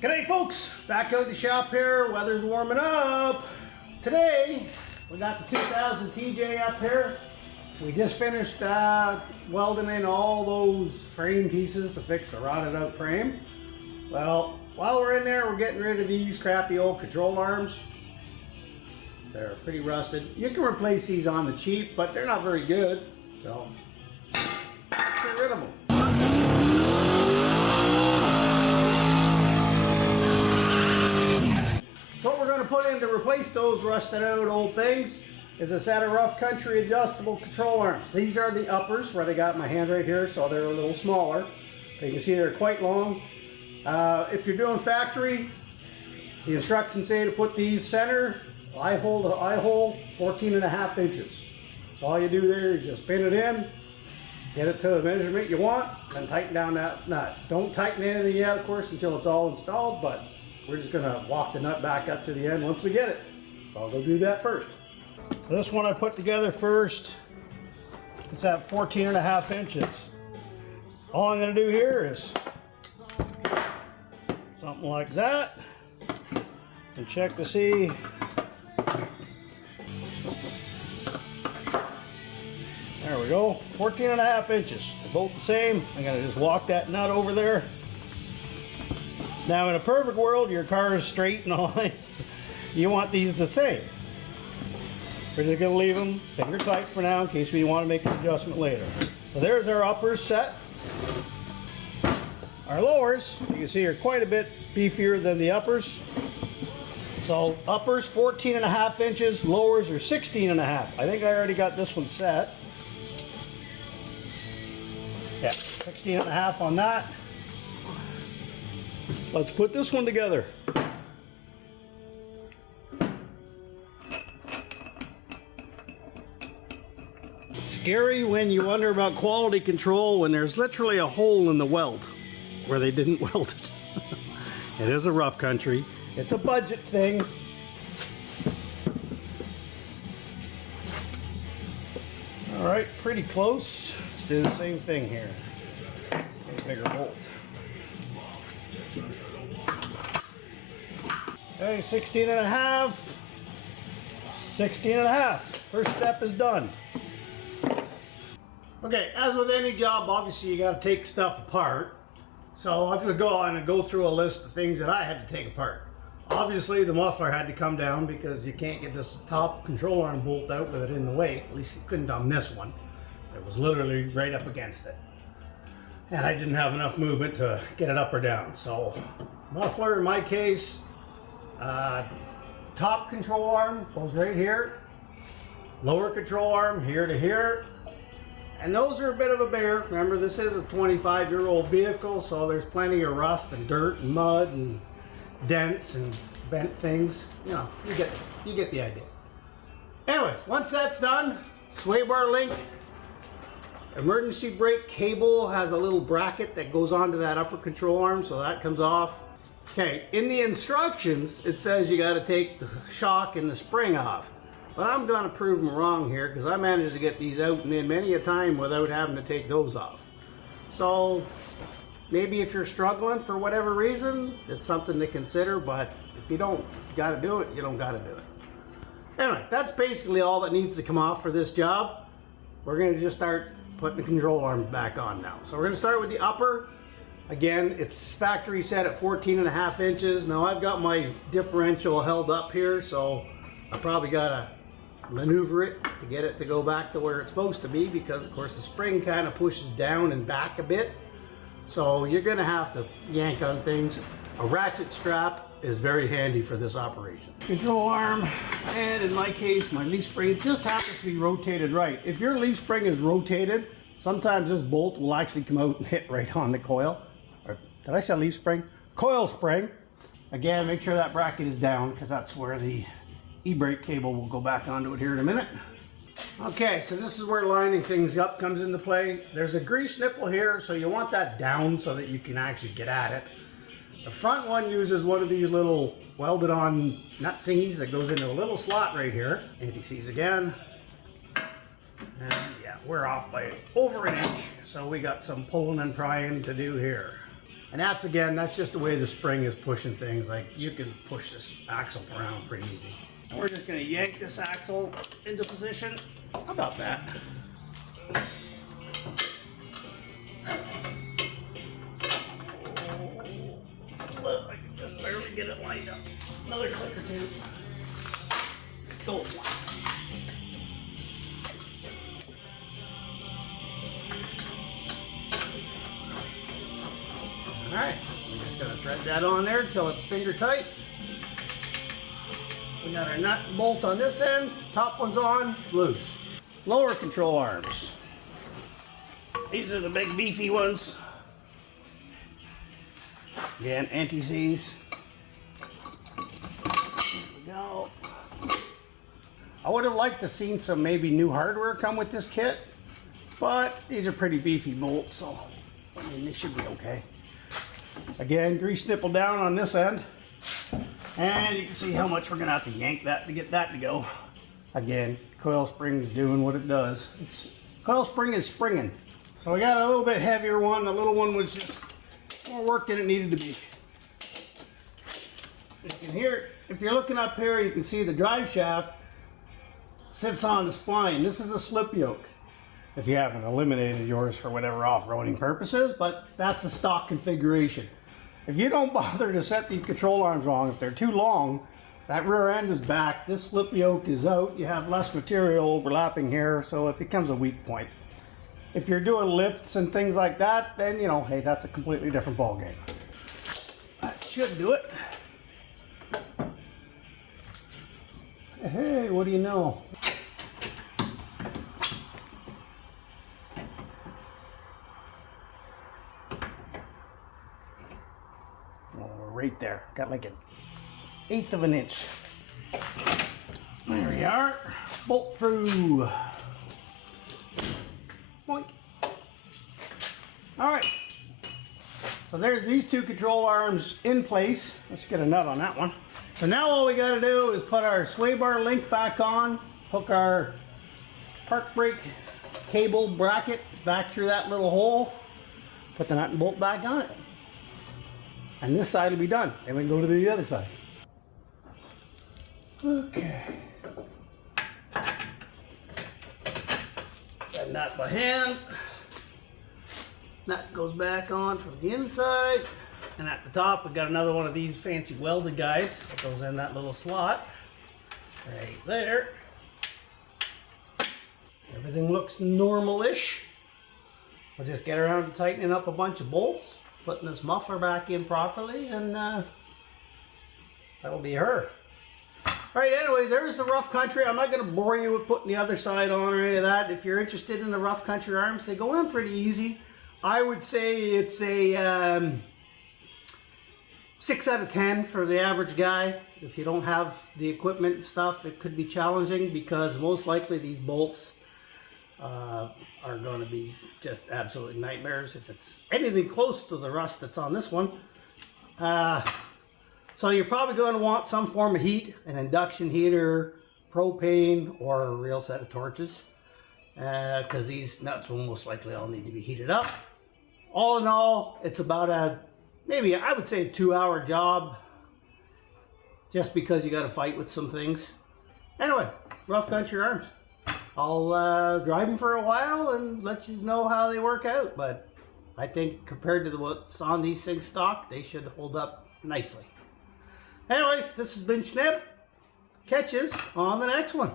G'day folks, back out the shop here, weather's warming up. Today, we got the 2000 TJ up here. We just finished welding in all those frame pieces to fix the rotted out frame. Well, while we're in there, we're getting rid of these crappy old control arms. They're pretty rusted. You can replace these on the cheap, but they're not very good, so get rid of them. What we're going to put in to replace those rusted out old things is a set of Rough Country adjustable control arms. These are the uppers where they got my hand right here, so they're a little smaller. But you can see they're quite long. If you're doing factory, the instructions say to put these center eye hole to eye hole 14.5 inches. So all you do there is just pin it in, get it to the measurement you want, and tighten down that nut. Don't tighten anything yet, of course, until it's all installed, but we're just gonna walk the nut back up to the end once we get it. So I'll go do that first. This one I put together first. It's at 14.5 inches. All I'm gonna do here is something like that and check to see. There we go, 14.5 inches. They're both the same. I'm gonna just walk that nut over there. Now in a perfect world, your car is straight and all, you want these the same. We're just gonna leave them finger tight for now in case we want to make an adjustment later. So there's our uppers set. Our lowers, you can see, are quite a bit beefier than the uppers. So uppers 14.5 inches, lowers are 16.5. I think I already got this one set. Yeah, 16.5 on that. Let's put this one together. It's scary when you wonder about quality control when there's literally a hole in the weld where they didn't weld it. It is a Rough Country. It's a budget thing. All right, pretty close. Let's do the same thing here. Get a bigger bolt. Okay, 16.5. 16.5. First step is done. Okay, as with any job, obviously you got to take stuff apart. So I'll just go on and go through a list of things that I had to take apart. Obviously the muffler had to come down because you can't get this top control arm bolt out with it in the way. At least you couldn't on this one. It was literally right up against it. And I didn't have enough movement to get it up or down. So muffler in my case, top control arm goes right here. Lower control arm here to here. And those are a bit of a bear. Remember, this is a 25-year-old vehicle, so there's plenty of rust and dirt and mud and dents and bent things. You know, you get the idea. Anyways, once that's done, sway bar link. Emergency brake cable has a little bracket that goes onto that upper control arm, so that comes off. Okay, in the instructions, it says you got to take the shock and the spring off. But I'm going to prove them wrong here because I managed to get these out and in many a time without having to take those off. So maybe if you're struggling for whatever reason, it's something to consider, but if you don't got to do it, you don't got to do it. Anyway, that's basically all that needs to come off for this job. We're going to just start putting the control arms back on now. So we're going to start with the upper. Again, it's factory set at 14.5 inches. Now I've got my differential held up here, so I probably got to maneuver it to get it to go back to where it's supposed to be because of course the spring kind of pushes down and back a bit. So you're going to have to yank on things. A ratchet strap is very handy for this operation. Control arm, and in my case, my leaf spring just happens to be rotated right. If your leaf spring is rotated, sometimes this bolt will actually come out and hit right on the coil. Or did I say leaf spring? Coil spring. Again, make sure that bracket is down because that's where the e-brake cable will go back onto it here in a minute. Okay, so this is where lining things up comes into play. There's a grease nipple here, so you want that down so that you can actually get at it. The front one uses one of these little welded on nut thingies that goes into a little slot right here. Anti-seize again. And yeah, we're off by over an inch, so we got some pulling and prying to do here. And that's, again, that's just the way the spring is pushing things. Like, you can push this axle around pretty easy. And we're just gonna yank this axle into position. How about that? I can just barely get it lined up. Another click or two. Go. Alright, we're just going to thread that on there until it's finger tight. We got our nut and bolt on this end, top one's on, loose. Lower control arms. These are the big beefy ones. Again, anti-seize. There we go. I would have liked to seen some maybe new hardware come with this kit, but these are pretty beefy bolts, so I mean, they should be okay. Again, grease nipple down on this end, and you can see how much we're gonna have to yank that to get that to go. Again, coil spring's doing what it does. Coil spring is springing. So we got a little bit heavier one. The little one was just more work than it needed to be. You can hear it. If you're looking up here, you can see the drive shaft sits on the spline. This is a slip yoke, if you haven't eliminated yours for whatever off-roading purposes, but that's the stock configuration. If you don't bother to set these control arms wrong, if they're too long, that rear end is back, this slip yoke is out, you have less material overlapping here, so it becomes a weak point. If you're doing lifts and things like that, then, you know, hey, that's a completely different ballgame. That should do it. Hey, what do you know? Right there, got like 1/8 of an inch. There we are, bolt through. Boink. All right, so there's these two control arms in place. Let's get a nut on that one. So now all we got to do is put our sway bar link back on, hook our park brake cable bracket back through that little hole, put the nut and bolt back on it. And this side will be done. And we can go to the other side. Okay. That nut by hand. Nut goes back on from the inside. And at the top, we've got another one of these fancy welded guys. It goes in that little slot. Right there. Everything looks normal-ish. We'll just get around to tightening up a bunch of bolts, putting this muffler back in properly, and that'll be her. Alright, anyway, there's the rough country. I'm not going to bore you with putting the other side on or any of that. If you're interested in the rough country arms, they go in pretty easy. I would say it's a 6 out of 10 for the average guy. If you don't have the equipment and stuff, it could be challenging because most likely these bolts are going to be just absolute nightmares if it's anything close to the rust that's on this one. So you're probably going to want some form of heat, an induction heater, propane, or a real set of torches, because these nuts will most likely all need to be heated up. All in all, it's about a, maybe I would say a 2-hour job, just because you got to fight with some things. Anyway, rough country arms. I'll drive them for a while and let you know how they work out, but I think compared to what's on these things stock, they should hold up nicely. Anyways, this has been Schnipp. Catch us on the next one.